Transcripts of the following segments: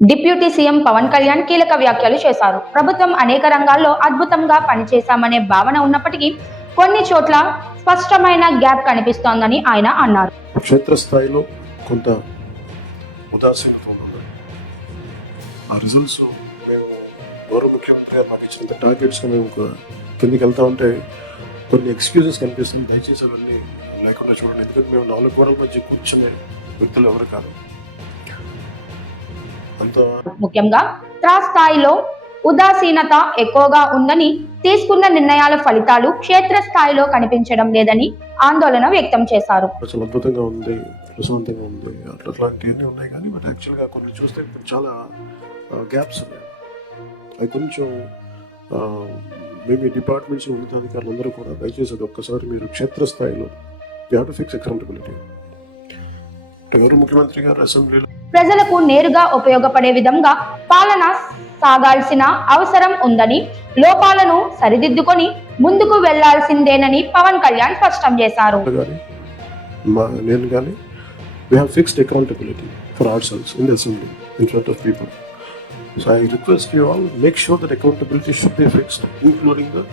Deputy CM Pawan Kalyan కీలక వ్యాఖ్యలు చేశారు. ప్రభుత్వం అనేక రంగాల్లో అద్భుతంగా పనిచేశామనే భావన ఉన్నప్పటికీ కొన్ని చోట్ల స్పష్టమైన గ్యాప్ కనిపిస్తోందని ఆయన అన్నారు. క్షేత్రస్థాయిలో కొంత ఉదాసీనత ఉన్నది. ఆ రిజల్ట్స్ మేము గౌరవ ముఖ్యమంత్రి గారు మాకు ఇచ్చిన టార్గెట్స్ మేము కిందికి వెళ్తా ఉంటే కొన్ని ఎక్స్క్యూజెస్ కనిపిస్తుంది. దయచేసి అవన్నీ లేకుండా చూడండి. ఎందుకంటే మేము 4 గోడల మధ్య కూర్చునే వ్యక్తులు ఎవరు కాదు. ముఖ్యంగా స్థాయిలో ఉదాసీనత ఎక్కువగా ఉందని, తీసుకున్న నిర్ణయాల ఫలితాలు క్షేత్రస్థాయిలో కనిపించడం లేదని ఆందోళన వ్యక్తం చేశారు. చాలా అద్భుతంగా ఉంది, ప్రశాంతంగా ఉంది, అట్లాంటివన్నీ ఉన్నాయి. కానీ బట్ యాక్చువల్గా కొన్ని చూస్తే చాలా గ్యాప్స్ ఉన్నాయి. అవి కొంచెం మేబీ డిపార్ట్మెంట్స్ ఉన్నతాధికారులు అందరూ కూడా దయచేసి అది ఒక్కసారి మీరు క్షేత్రస్థాయిలో ఫిక్స్ అకౌంటబిలిటీ. గౌరవ ముఖ్యమంత్రి గారు అసెంబ్లీలో ప్రజలకు నేరుగా ఉపయోగపడే విధంగా పాలన సాగాల్సిన అవసరం ఉందని, లోపాలను సరిదిద్దుకొని ముందుకు వెళ్లాల్సిందేనని పవన్ కళ్యాణ్ స్పష్టం చేశారు. నేను కానీ we have fixed accountability for ourselves in the assembly in front of people. So I request you all, make sure that accountability should be fixed, including the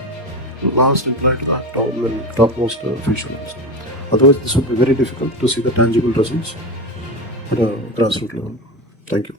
last employed topmost officials. Otherwise, this would be very difficult to see the tangible results at a grassroots level. Thank you.